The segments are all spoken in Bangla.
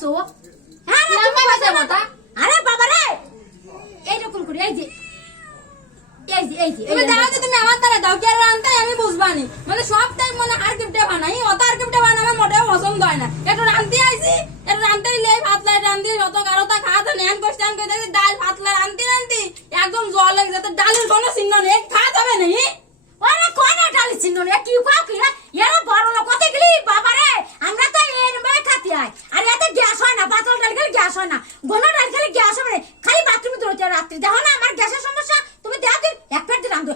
করছো? হ্যাঁ রে, তুমি বাবা কইছো না? দেবতা আরে বাবা রে, এইরকম করে এই যে তুমি দাও যে তুমি আমার দ্বারা দাও কি আর রানতে আমি বুঝবানি মানে সব টাইম মানে আর কিপটে বানাই অত আর কিপটে বানাবে মোটেও পছন্দ হয় না একটু রানতে আইছি একটু রানতেই লে ভাত লাই রান্দি যত কারোটা খাতে নেন কোশ্চেন কই দেখি ডাল ভাত লাই রান্তি একদম জল হয়ে যাতে ডালের কোনো চিহ্ন নেই খাওয়া যাবে না ওরে কোনে ডালি চিহ্ন রে কি কাও কি রে এরা বড় লোক কত গলি বাবা রে আমরা তো এর মে খাতি আই আর এতে গ্যাস হয় না পাতল ডাল খেলে গ্যাস হয় না গোল ডাল খেলে গ্যাস হবে না খালি বাথরুমে দৌড়তে রাত্রি দেখো না আমার গ্যাসের সমস্যা তুমি দেখ দিন এক প্লেট দিলাম তো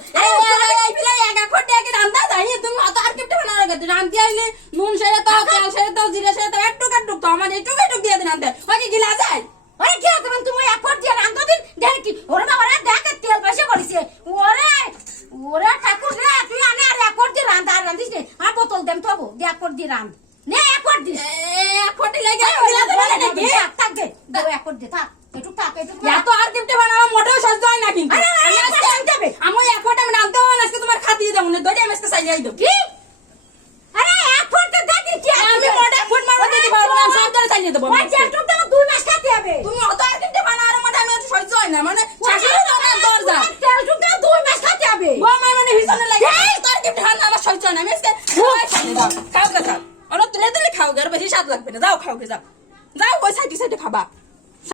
এই বিলে এক এক ফটে এক রান্তা যাই তুমি অত আর কিপটে বানাবে গতি রান্তি আইলে নুন সেরে তো তেল সেরে তো জিরে সেরে তো একটু তো আমার একটু দিয়ে দিন আনতে ওই কি গিলা যায় ওরে কি তুমি তুমি এক প্লেট দিয়ে রান্দ দিন দেখ কি ওরে বাবা রে দেখ তেল বেশি করিছে ওরে ওরে ঠাকুর রে তুই আনে আর এক প্লেট দিয়ে রান্দ আর রান্দিস নে আর বোতল দেম তো গো এক প্লেট দিয়ে রান্দ নে এক প্লেট দিস এক ফটে লাগে থাকবে দাও এক প্লেট দে থাক একটু থাক একটু এত আর কিপটে বানাবো মোটেও সহ্য হয় না কিন্তু আরে আমি আজকে দেবে আমি এক ফটে আমি রান্তে হবে আজকে তোমার খাতিয়ে দেবো না দই আমি আজকে চাইলেই দেবো কি আরে এক প্লেট দে দিছি আমি মোটে ফুট মারবো দিতে পারবো না আমি সব ধরে চাইলে দেবো ওই জেলটুক দাও 2 মাস খেতে হবে তুমি অত আর কিপটে বানার মধ্যে আমি অত সহ্য হয় না মানে শাশুড়ি তো না দরজা জেলটুক দাও 2 মাস খেতে হবে বৌমা মানে ভীষণ লাগে তোর কিপটে খান আমার সহ্য হয় না আমি আজকে খাও গে খাও অনেক তুলে তুলে খাও গে আর বেশি স্বাদ লাগবে না যাও খাও গে যাও যাও ওই সাইডে সাইডে খাবা